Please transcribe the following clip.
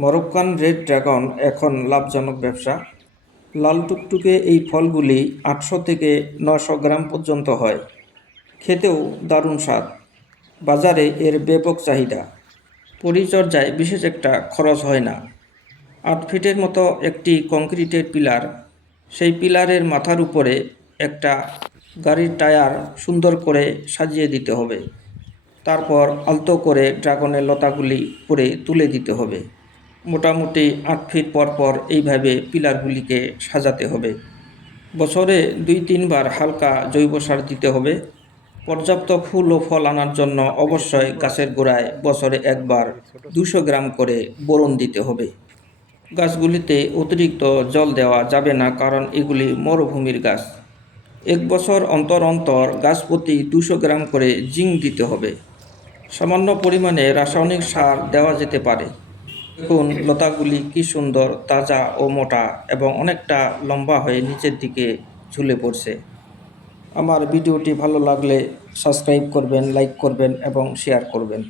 Moroccan red dragon এখন লাভজনক ব্যবসা। লাল টুকটুকে এই ফলগুলি 800 থেকে 900 গ্রাম পর্যন্ত হয়। খেতেও দারুণ স্বাদ। বাজারে এর ব্যাপক চাহিদা। পরিচর্যায় বিশেষ একটা খরচ হয় না। 8 ফিটের মতো একটি কংক্রিটের পিলার, সেই পিলারের মাথার উপরে একটা গাড়ির টায়ার সুন্দর করে সাজিয়ে দিতে হবে। তারপর আলতো করে ড্রাগনের লতাগুলি করে তুলে দিতে হবে। মোটামুটি 8 ফিট পর পর এইভাবে পিলারগুলিকে সাজাতে হবে। বছরে 2-3 বার হালকা জৈব সার দিতে হবে। পর্যাপ্ত ফুল ও ফল আনার জন্য অবশ্যই গাছের গোড়ায় বছরে একবার 200 গ্রাম করে বোরন দিতে হবে। গাছগুলিতে অতিরিক্ত জল দেওয়া যাবে না, কারণ এগুলি মরুভূমির গাছ। 1 বছর অন্তর অন্তর গাছ প্রতি 200 গ্রাম করে জিঙ্ক দিতে হবে। সামান্য পরিমাণে রাসায়নিক সার দেওয়া যেতে পারে। দেখুন লতাগুলি কি সুন্দর, তাজা ও মোটা এবং অনেকটা লম্বা হয়ে নিচের দিকে ঝুলে পড়ছে। আমার ভিডিওটি ভালো লাগলে সাবস্ক্রাইব করবেন, লাইক করবেন এবং শেয়ার করবেন।